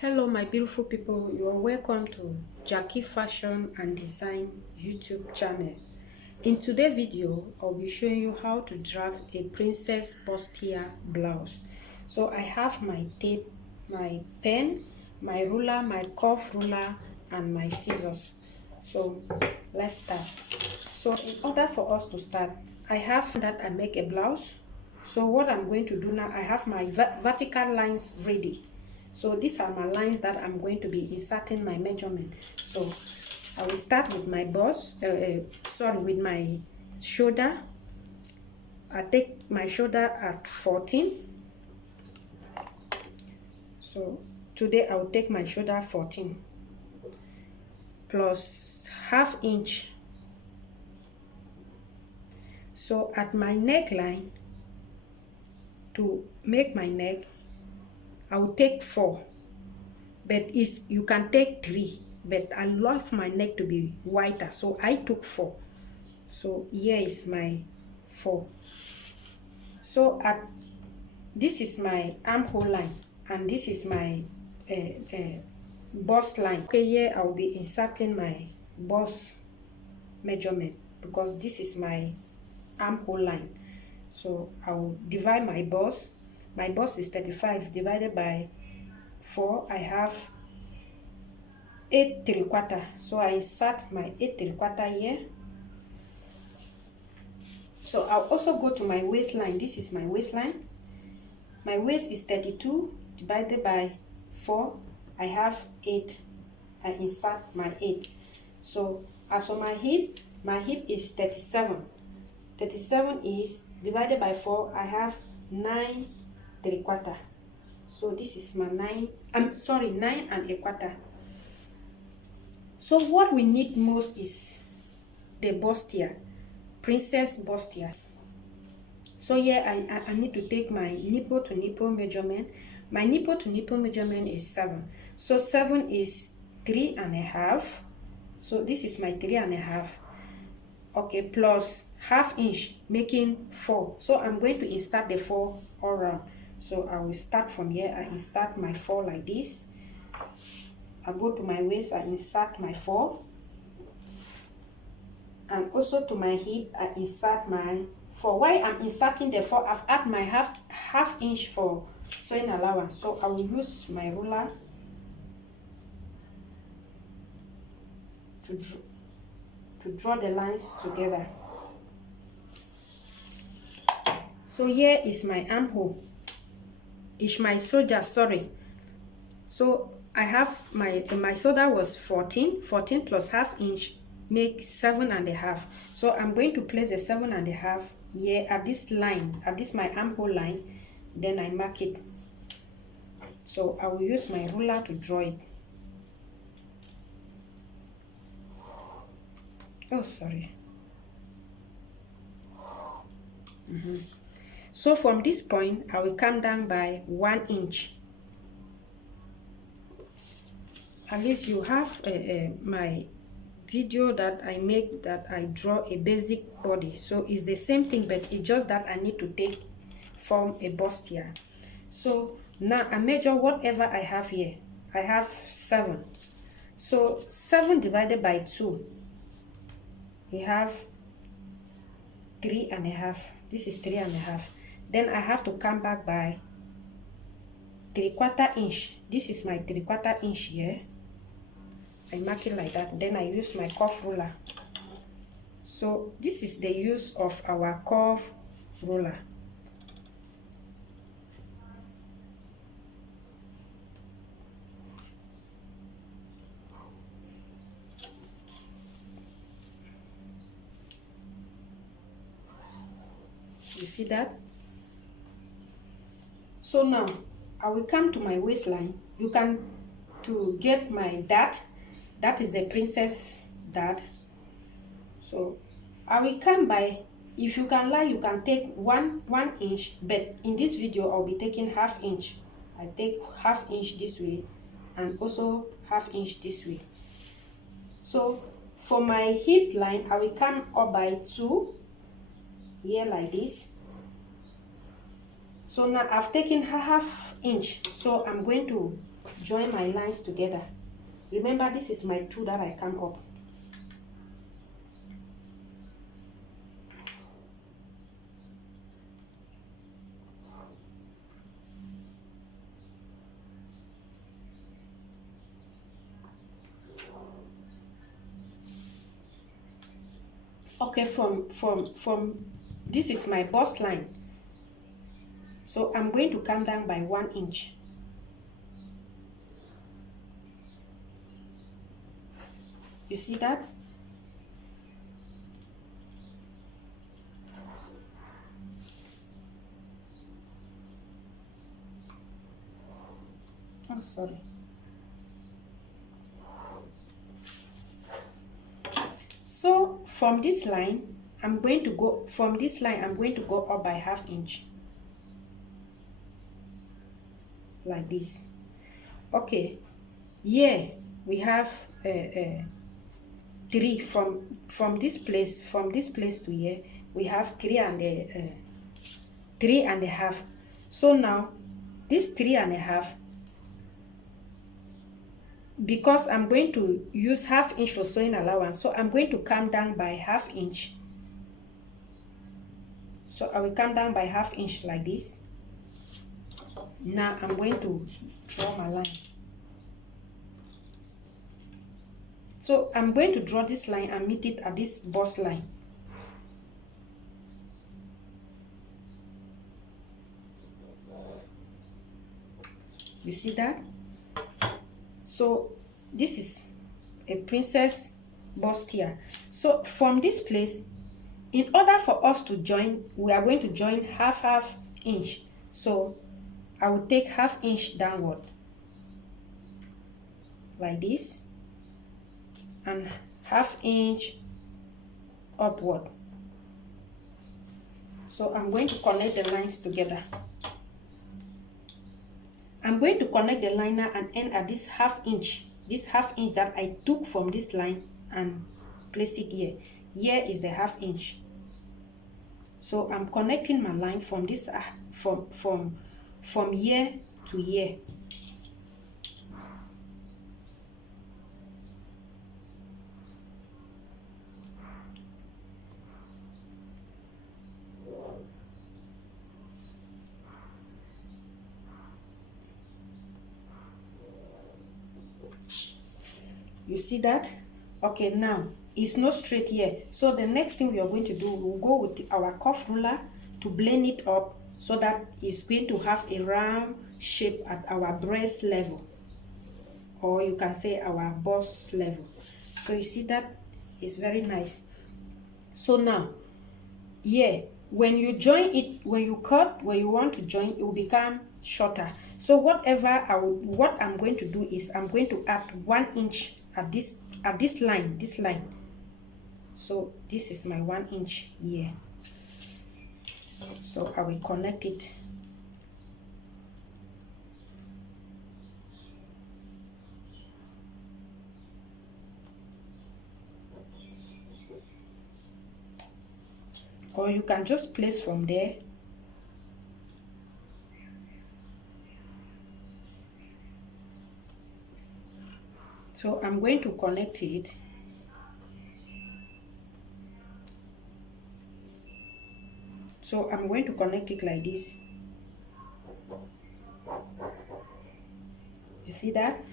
Hello my beautiful people, you are welcome to Jackie Fashion and Design YouTube channel. In today's video, I'll be showing you how to draft a princess bustier blouse. So I have my tape, my pen, my ruler, my curve ruler and my scissors. So let's start. So in order for us to start, I have that I make a blouse. So what I'm going to do now, I have my vertical lines ready. So these are my lines that I'm going to be inserting my measurement. So I will start with my bust, with my shoulder. I take my shoulder at 14. So today I will take my shoulder 14 plus ½ inch. So at my neckline, to make my neck, I will take 4, but you can take 3, but I love my neck to be wider, so I took 4. So here is my 4. So this is my armhole line and this is my bust line. Okay, here I will be inserting my bust measurement because this is my armhole line. So I will divide my bust. My bust is 35 divided by 4. I have 8 3/4. So I insert my 8 3/4 here. So I'll also go to my waistline. This is my waistline. My waist is 32 divided by 4. I have 8. I insert my 8. So as for my hip is 37. 37 is divided by 4. I have 9 3/4. So this is my 9 1/4. So what we need most is the bustier, princess bustier. So here I need to take my nipple to nipple measurement. My nipple to nipple measurement is 7. So 7 is 3.5. So this is my 3.5. Okay, plus ½ inch, making 4. So I'm going to insert the 4 all around. So I will start from here. I insert my 4 like this. I go to my waist, I insert my 4. And also to my hip, I insert my 4. While I'm inserting the 4, I've added my half inch for sewing allowance. So I will use my ruler to draw the lines together. So here is my armhole. It's my shoulder, sorry. So I have my shoulder was 14 plus ½ inch make 7.5. So I'm going to place the 7.5 here at this line, at this my armhole line, then I mark it. So I will use my ruler to draw it. Oh, sorry. So from this point, I will come down by 1 inch. At least you have my video that I make, that I draw a basic body. So it's the same thing, but it's just that I need to form a bustier. So now I measure whatever I have here. I have 7. So 7 divided by 2. We have 3.5. This is 3.5. Then I have to come back by 3/4 inch. This is my 3/4 inch here. I mark it like that. Then I use my curve ruler. So this is the use of our curve ruler. You see that? So now I will come to my waistline. You can to get my dart. That is a princess dart. So I will come by, if you can lie, you can take 1 inch, but in this video I'll be taking ½ inch. I take ½ inch this way and also ½ inch this way. So for my hip line, I will come up by 2 here like this. So now I've taken ½ inch, so I'm going to join my lines together. Remember, this is my 2 that I come up. Okay, from this is my bust line. So I'm going to come down by 1 inch. You see that? Oh, sorry. So from this line, I'm going to go up by 1/2 inch. Like this. Okay, here we have 3 from this place to here. We have 3.5. So now this 3.5, because I'm going to use 1/2 inch for sewing allowance, so I'm going to come down by 1/2 inch. So I will come down by 1/2 inch like this. Now I'm going to draw my line. So I'm going to draw this line and meet it at this bust line. You see that? So this is a princess bust here. So from this place, in order for us to join, we are going to join 1/2 inch. So I will take 1/2 inch downward like this and 1/2 inch upward. So I'm going to connect the lines together. I'm going to connect the liner and end at this 1/2 inch. This 1/2 inch that I took from this line and place it here. Here is the 1/2 inch. So I'm connecting my line from this from here to here. You see that? Okay, now it's not straight here. So the next thing we are going to do, we'll go with our cuff ruler to blend it up so that it's going to have a round shape at our breast level, or you can say our bust level. So you see that it's very nice. So now here, when you join it, when you cut where you want to join, it will become shorter. So what I'm going to do is I'm going to add 1 inch at this line. So this is my 1 inch here. So I will connect it. Or you can just place from there. So I'm going to connect it. So I'm going to connect it like this. You see that?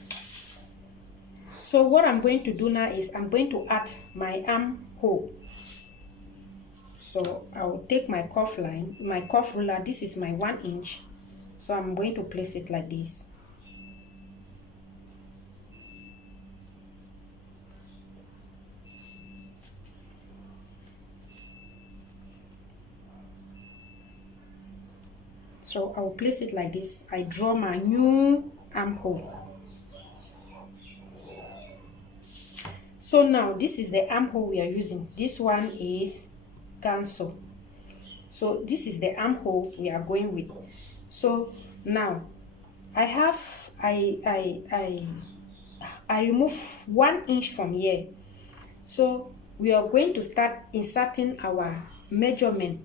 So what I'm going to do now is I'm going to add my armhole. So I will take my cuff line, my cuff ruler. This is my 1 inch. So I'm going to place it like this. So I will place it like this. I draw my new armhole. So now this is the armhole we are using. This one is cancel. So this is the armhole we are going with. So now I remove 1 inch from here. So we are going to start inserting our measurement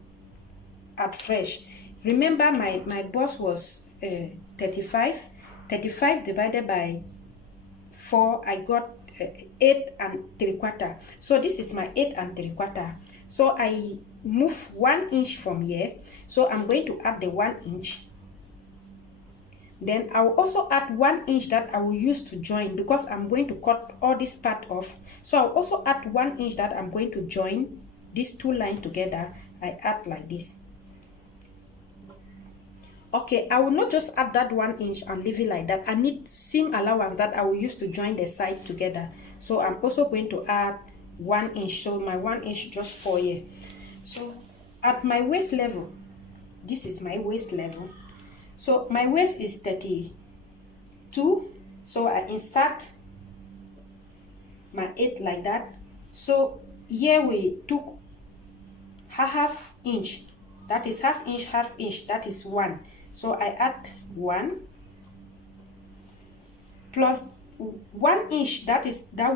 at fresh. Remember my bust was 35 35 divided by 4, I got 8 3/4. So this is my 8 3/4. So I move 1 inch from here. So I'm going to add the 1 inch. Then I will also add 1 inch that I will use to join, because I'm going to cut all this part off. So I'll also add 1 inch that I'm going to join these two lines together. I add like this. Okay, I will not just add that 1 inch and leave it like that. I need seam allowance that I will use to join the side together. So I'm also going to add 1 inch. So my 1 inch just for here. So at my waist level, this is my waist level. So my waist is 32. So I insert my 8 like that. So here we took half inch. That is half inch, that is 1. So I add 1 plus 1 inch that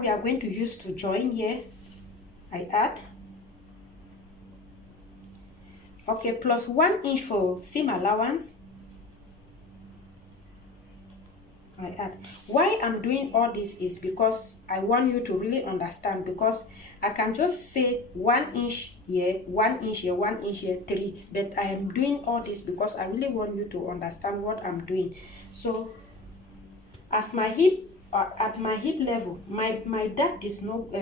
we are going to use to join here. I add. Okay, plus 1 inch for seam allowance. I add. Why I'm doing all this is because I want you to really understand, because I can just say 1 inch here, 1 inch here, 1 inch here, 3, but I am doing all this because I really want you to understand what I'm doing. So as my hip, at my hip level, my dart did not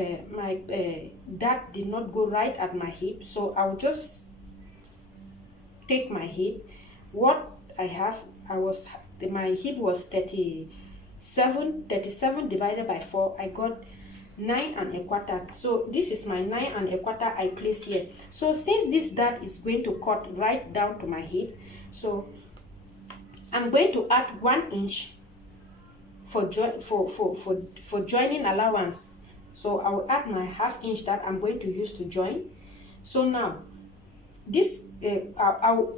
dart did not go right at my hip, so I will just take my hip. What I have, my hip was 37 divided by 4. I got 9 1/4. So this is my 9 1/4 I place here. So since this dart is going to cut right down to my hip, so I'm going to add 1 inch for joining allowance. So I will add my half inch that I'm going to use to join. So now this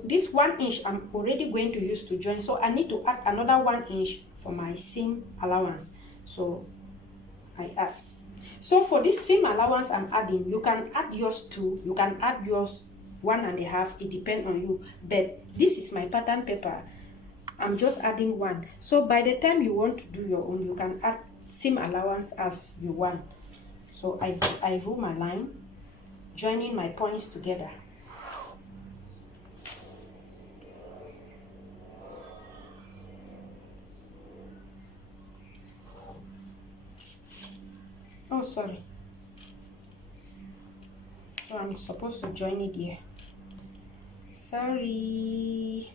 this 1 inch I'm already going to use to join, so I need to add another 1 inch for my seam allowance. So I add. So for this seam allowance I'm adding, you can add yours too, you can add yours 1.5, it depends on you, but this is my pattern paper, I'm just adding 1. So by the time you want to do your own, you can add seam allowance as you want. So I rule my line, joining my points together. Oh, sorry. So I'm supposed to join it here. Sorry.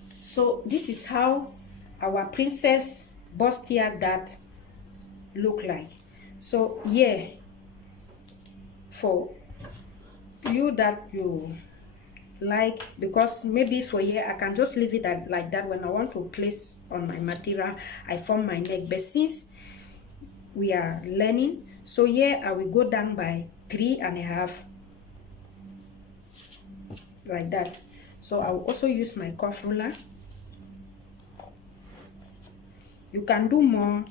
So this is how our princess bustier dart look like. So yeah, for you that you like, because maybe for here I can just leave it like that. When I want to place on my material, I form my neck, but since we are learning, so here I will go down by 3.5 like that. So I will also use my cuff ruler. You can do more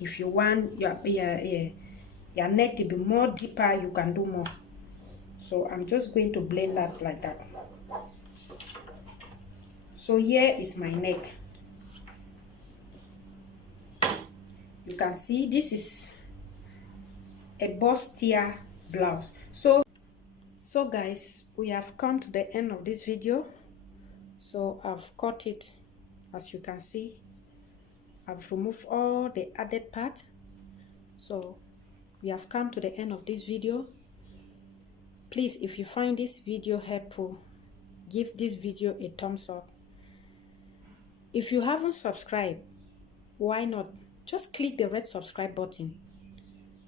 if you want your neck to be more deeper, you can do more. So I'm just going to blend that like that. So here is my neck. You can see this is a bustier blouse. So guys, we have come to the end of this video. So I've cut it, as you can see. I've removed all the added part. So we have come to the end of this video. Please, if you find this video helpful, give this video a thumbs up. If you haven't subscribed, why not just click the red subscribe button.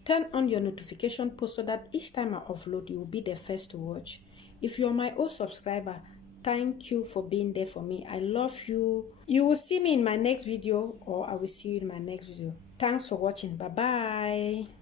Turn on your notification post so that each time I upload, you will be the first to watch. If you're my old subscriber, thank you for being there for me. I love you. You will see me in my next video, or I will see you in my next video. Thanks for watching. Bye bye.